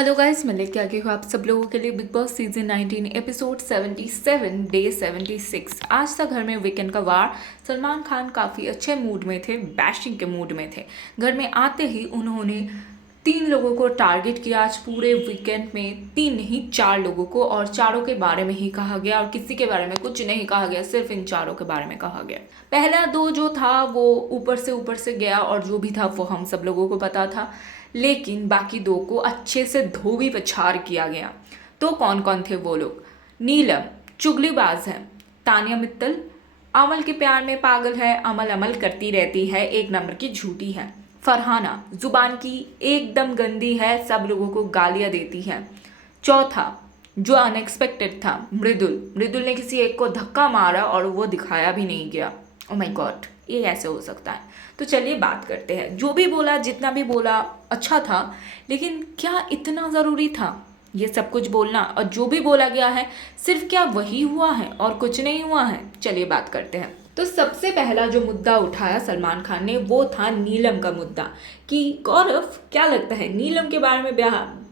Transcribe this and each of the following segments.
Hello guys, मैं लेके आ गई हूँ आप सब लोगों के लिए big boss season 19 episode 77 day 76। आज था घर में वीकेंड का वार। सलमान खान काफ़ी अच्छे मूड में थे, बैशिंग के मूड में थे। घर में आते ही उन्होंने 3 लोगों को टारगेट किया। आज पूरे वीकेंड में 3 नहीं 4 लोगों को, और चारों के बारे में ही कहा गया और किसी के बारे में कुछ नहीं कहा गया, सिर्फ इन चारों के बारे में कहा गया। पहला 2 जो था वो ऊपर से गया, और जो भी था वो हम सब लोगों को पता था, लेकिन बाकी 2 को अच्छे से धोबी पछाड़ किया गया। तो कौन कौन थे वो लोग? नीलम चुगलीबाज है, तानिया मित्तल अमल के प्यार में पागल है, अमल अमल करती रहती है, 1 नंबर की झूठी है। फरहाना जुबान की एकदम गंदी है, सब लोगों को गालियां देती है। चौथा जो अनएक्सपेक्टेड था, मृदुल मृदुल ने किसी एक को धक्का मारा और वो दिखाया भी नहीं गया। ओ माय गॉड, ये ऐसे हो सकता है? तो चलिए बात करते हैं। जो भी बोला, जितना भी बोला अच्छा था, लेकिन क्या इतना ज़रूरी था ये सब कुछ बोलना? और जो भी बोला गया है सिर्फ क्या वही हुआ है और कुछ नहीं हुआ है? चलिए बात करते हैं। तो सबसे पहला जो मुद्दा उठाया सलमान खान ने वो था नीलम का मुद्दा, कि गौरव क्या लगता है नीलम के बारे में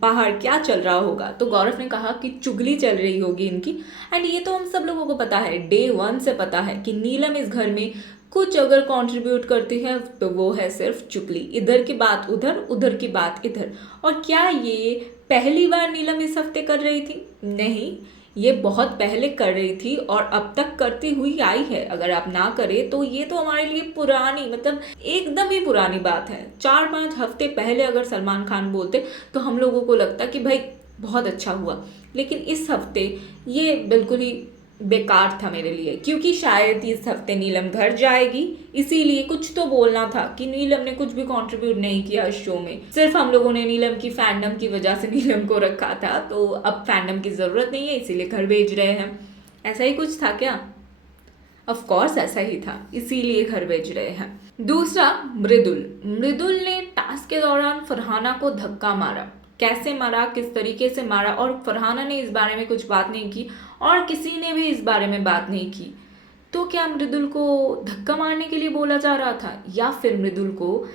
बाहर क्या चल रहा होगा? तो गौरव ने कहा कि चुगली चल रही होगी इनकी। एंड ये तो हम सब लोगों को पता है, डे 1 से पता है कि नीलम इस घर में कुछ अगर कंट्रीब्यूट करती है तो वो है सिर्फ चुगली। इधर की बात उधर, उधर की बात इधर। और क्या ये पहली बार नीलम इस हफ्ते कर रही थी? नहीं, ये बहुत पहले कर रही थी और अब तक करती हुई आई है। अगर आप ना करें तो ये तो हमारे लिए पुरानी, मतलब एकदम ही पुरानी बात है। 4-5 हफ्ते पहले अगर सलमान खान बोलते तो हम लोगों को लगता कि भाई बहुत अच्छा हुआ, लेकिन इस हफ्ते ये बिल्कुल ही बेकार था मेरे लिए, क्योंकि शायद इस हफ्ते नीलम घर जाएगी, इसीलिए कुछ तो बोलना था कि नीलम ने कुछ भी कंट्रीब्यूट नहीं किया इस शो में। सिर्फ हम लोगों ने नीलम की फैंडम की वजह से नीलम को रखा था, तो अब फैंडम की ज़रूरत नहीं है, इसीलिए घर भेज रहे हैं। ऐसा ही कुछ था क्या? ऑफ कोर्स ऐसा ही था, इसीलिए घर भेज रहे हैं। दूसरा, मृदुल मृदुल ने टास्क के दौरान फरहाना को धक्का मारा। कैसे मारा, किस तरीके से मारा, और फरहाना ने इस बारे में कुछ बात नहीं की और किसी ने भी इस बारे में बात नहीं की। तो क्या मृदुल को धक्का मारने के लिए बोला जा रहा था, या फिर मृदुल को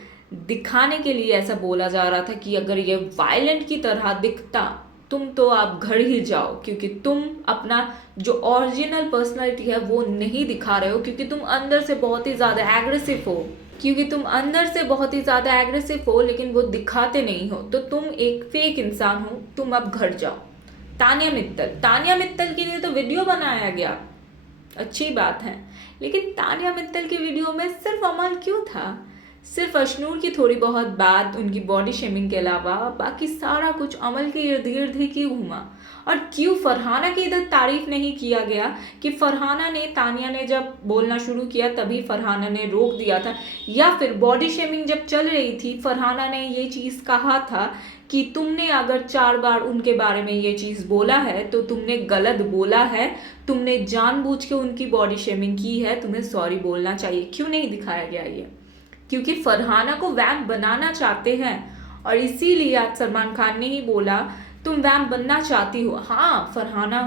दिखाने के लिए ऐसा बोला जा रहा था कि अगर ये वायलेंट की तरह दिखता तुम तो आप घर ही जाओ, क्योंकि तुम अपना जो ओरिजिनल पर्सनालिटी है वो नहीं दिखा रहे हो, क्योंकि तुम अंदर से बहुत ही ज़्यादा एग्रेसिव हो, लेकिन वो दिखाते नहीं हो, तो तुम एक फेक इंसान हो, तुम अब घर जाओ। तानिया मित्तल के लिए तो वीडियो बनाया गया, अच्छी बात है, लेकिन तानिया मित्तल की वीडियो में सिर्फ अमल क्यों था? सिर्फ अशनूर की थोड़ी बहुत बात, उनकी बॉडी शेमिंग के अलावा बाकी सारा कुछ अमल के इर्द गिर्द ही क्यों घूमा? और क्यों फरहाना की इधर तारीफ नहीं किया गया कि फरहाना ने, तानिया ने जब बोलना शुरू किया तभी फरहाना ने रोक दिया था, या फिर बॉडी शेमिंग जब चल रही थी फरहाना ने ये चीज़ कहा था कि तुमने अगर 4 बार उनके बारे में ये चीज़ बोला है तो तुमने गलत बोला है, तुमने जानबूझ के उनकी बॉडी शेमिंग की है, तुम्हें सॉरी बोलना चाहिए। क्यों नहीं दिखाया गया ये? क्योंकि फरहाना को वैम्प बनाना चाहते हैं, और इसीलिए आज सलमान खान ने ही बोला तुम वैम्प बनना चाहती हो। हाँ, फरहाना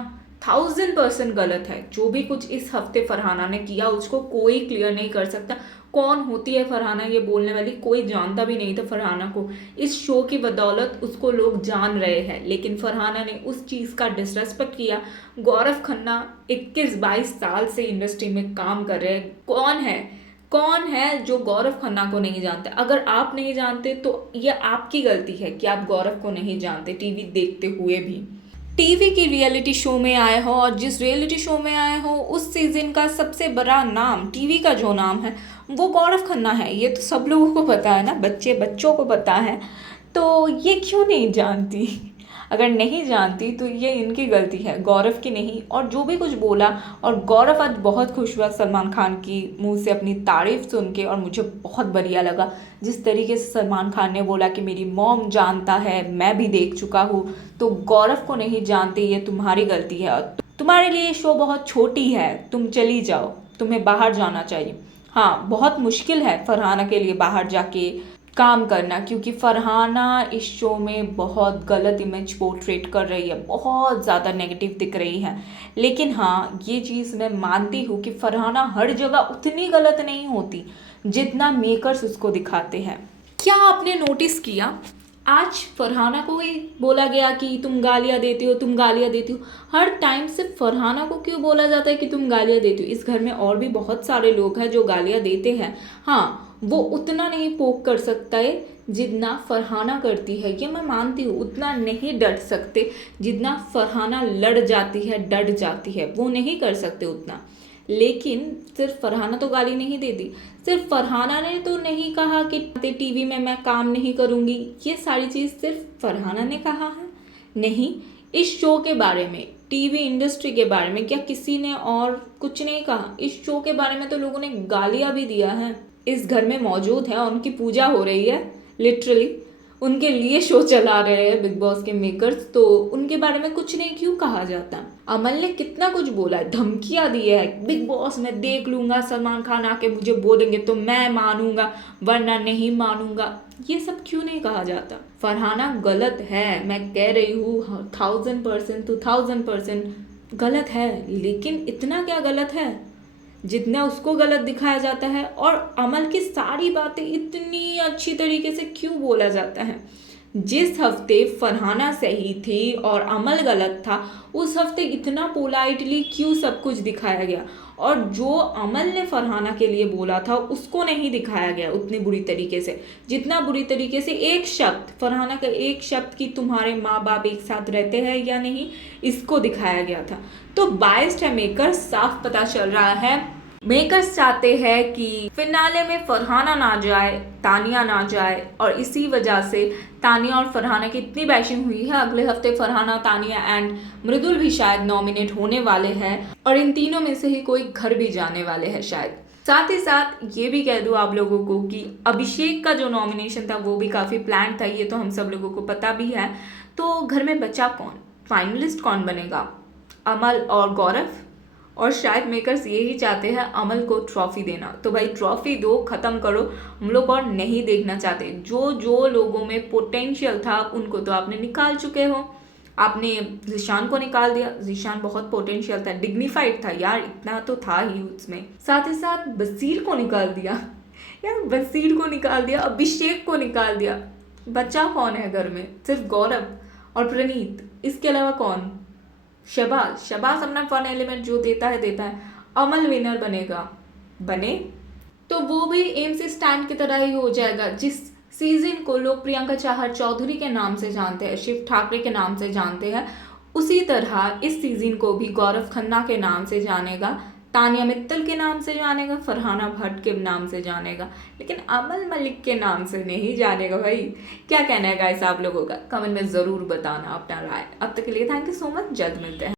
1000% गलत है। जो भी कुछ इस हफ्ते फरहाना ने किया उसको कोई क्लियर नहीं कर सकता। कौन होती है फरहाना ये बोलने वाली? कोई जानता भी नहीं था फरहाना को। इस शो की बदौलत उसको लोग जान रहे हैं, लेकिन फरहाना ने उस चीज़ का डिसरेस्पेक्ट किया। गौरव खन्ना 21-22 साल से इंडस्ट्री में काम कर रहे हैं। कौन है जो गौरव खन्ना को नहीं जानते? अगर आप नहीं जानते तो ये आपकी गलती है कि आप गौरव को नहीं जानते, टीवी देखते हुए भी। टीवी की रियलिटी शो में आए हो, और जिस रियलिटी शो में आए हो उस सीजन का सबसे बड़ा नाम, टीवी का जो नाम है वो गौरव खन्ना है। ये तो सब लोगों को पता है ना, बच्चों को पता है, तो ये क्यों नहीं जानती? अगर नहीं जानती तो ये इनकी गलती है, गौरव की नहीं। और जो भी कुछ बोला, और गौरव आज बहुत खुश हुआ सलमान खान की मुंह से अपनी तारीफ सुन के, और मुझे बहुत बढ़िया लगा जिस तरीके से सलमान खान ने बोला कि मेरी मॉम जानता है, मैं भी देख चुका हूँ, तो गौरव को नहीं जानती, ये तुम्हारी गलती है, तुम्हारे लिए शो बहुत छोटी है, तुम चली जाओ, तुम्हें बाहर जाना चाहिए। हाँ, बहुत मुश्किल है फरहाना के लिए बाहर जाके काम करना, क्योंकि फरहाना इस शो में बहुत गलत इमेज पोर्ट्रेट कर रही है, बहुत ज़्यादा नेगेटिव दिख रही है। लेकिन हाँ, ये चीज़ मैं मानती हूँ कि फरहाना हर जगह उतनी गलत नहीं होती जितना मेकर्स उसको दिखाते हैं। क्या आपने नोटिस किया आज फरहाना को ही बोला गया कि तुम गालियाँ देती हो, तुम गालियाँ देती हो। हर टाइम सिर्फ फरहाना को क्यों बोला जाता है कि तुम गालियाँ देती हो? इस घर में और भी बहुत सारे लोग हैं जो गालियाँ देते हैं। हाँ, वो उतना नहीं पोक कर सकता है जितना फरहाना करती है, ये मैं मानती हूँ। उतना नहीं डट सकते जितना फरहाना लड़ जाती है, डट जाती है, वो नहीं कर सकते उतना। लेकिन सिर्फ फरहाना तो गाली नहीं देती। सिर्फ फरहाना ने तो नहीं कहा कि टीवी में मैं काम नहीं करूँगी, ये सारी चीज़ सिर्फ फरहाना ने कहा है? नहीं, इस शो के बारे में, टीवी इंडस्ट्री के बारे में क्या किसी ने और कुछ नहीं कहा? इस शो के बारे में तो लोगों ने गालियाँ भी दिया है। इस घर में मौजूद है, उनकी पूजा हो रही है लिटरली, उनके लिए शो चला रहे हैं बिग बॉस के मेकर्स, तो उनके बारे में कुछ नहीं क्यों कहा जाता? अमल ने कितना कुछ बोला है, धमकियां दी है, बिग बॉस में देख लूंगा, सलमान खान आके मुझे बोलेंगे तो मैं मानूंगा वरना नहीं मानूंगा, ये सब क्यों नहीं कहा जाता? फरहाना गलत है, मैं कह रही हूँ 1000% to 1000% गलत है, लेकिन इतना क्या गलत है जितना उसको गलत दिखाया जाता है? और अमल की सारी बातें इतनी अच्छी तरीके से क्यों बोला जाता है? जिस हफ्ते फरहाना सही थी और अमल गलत था, उस हफ्ते इतना पोलाइटली क्यों सब कुछ दिखाया गया? और जो अमल ने फरहाना के लिए बोला था उसको नहीं दिखाया गया उतनी बुरी तरीके से, जितना बुरी तरीके से एक शब्द, फरहाना का एक शब्द कि तुम्हारे माँ बाप एक साथ रहते हैं या नहीं, इसको दिखाया गया था। तो बायस्ड है मेकर्स, साफ पता चल रहा है। मेकर्स चाहते हैं कि फिनाले में फरहाना ना जाए, तानिया ना जाए, और इसी वजह से तानिया और फरहाना की इतनी बैशिंग हुई है। अगले हफ्ते फरहाना, तानिया एंड मृदुल भी शायद नॉमिनेट होने वाले हैं और इन तीनों में से ही कोई घर भी जाने वाले हैं शायद। साथ ही साथ ये भी कह दूँ आप लोगों को कि अभिषेक का जो नॉमिनेशन था वो भी काफ़ी प्लान था, ये तो हम सब लोगों को पता भी है। तो घर में बचा कौन, फाइनलिस्ट कौन बनेगा? अमल और गौरव, और शायद मेकर्स यही चाहते हैं अमल को ट्रॉफी देना। तो भाई ट्रॉफी दो, ख़त्म करो, हम लोग और नहीं देखना चाहते। जो जो लोगों में पोटेंशियल था उनको तो आपने निकाल चुके हो। आपने जिशान को निकाल दिया, जिशान बहुत पोटेंशियल था, डिग्निफाइड था यार, इतना तो था ही उसमें। साथ ही साथ बसीर को निकाल दिया यार, बसीर को निकाल दिया, अभिषेक को निकाल दिया। बचा कौन है घर में? सिर्फ गौरव और प्रणीत, इसके अलावा कौन? शबाज अपना फन एलिमेंट जो देता है। अमल विनर बनेगा, बने तो वो भी एम से स्टैंड की तरह ही हो जाएगा। जिस सीजन को लोग प्रियंका चाहर चौधरी के नाम से जानते हैं, शिव ठाकरे के नाम से जानते हैं, उसी तरह इस सीजन को भी गौरव खन्ना के नाम से जानेगा, तानिया मित्तल के नाम से जानेगा, फरहाना भट्ट के नाम से जानेगा, लेकिन अमल मलिक के नाम से नहीं जानेगा। भाई क्या कहना है गाइस आप लोगों का? कमेंट में ज़रूर बताना अपना राय। अब तक के लिए थैंक यू सो मच, जल्द मिलते हैं।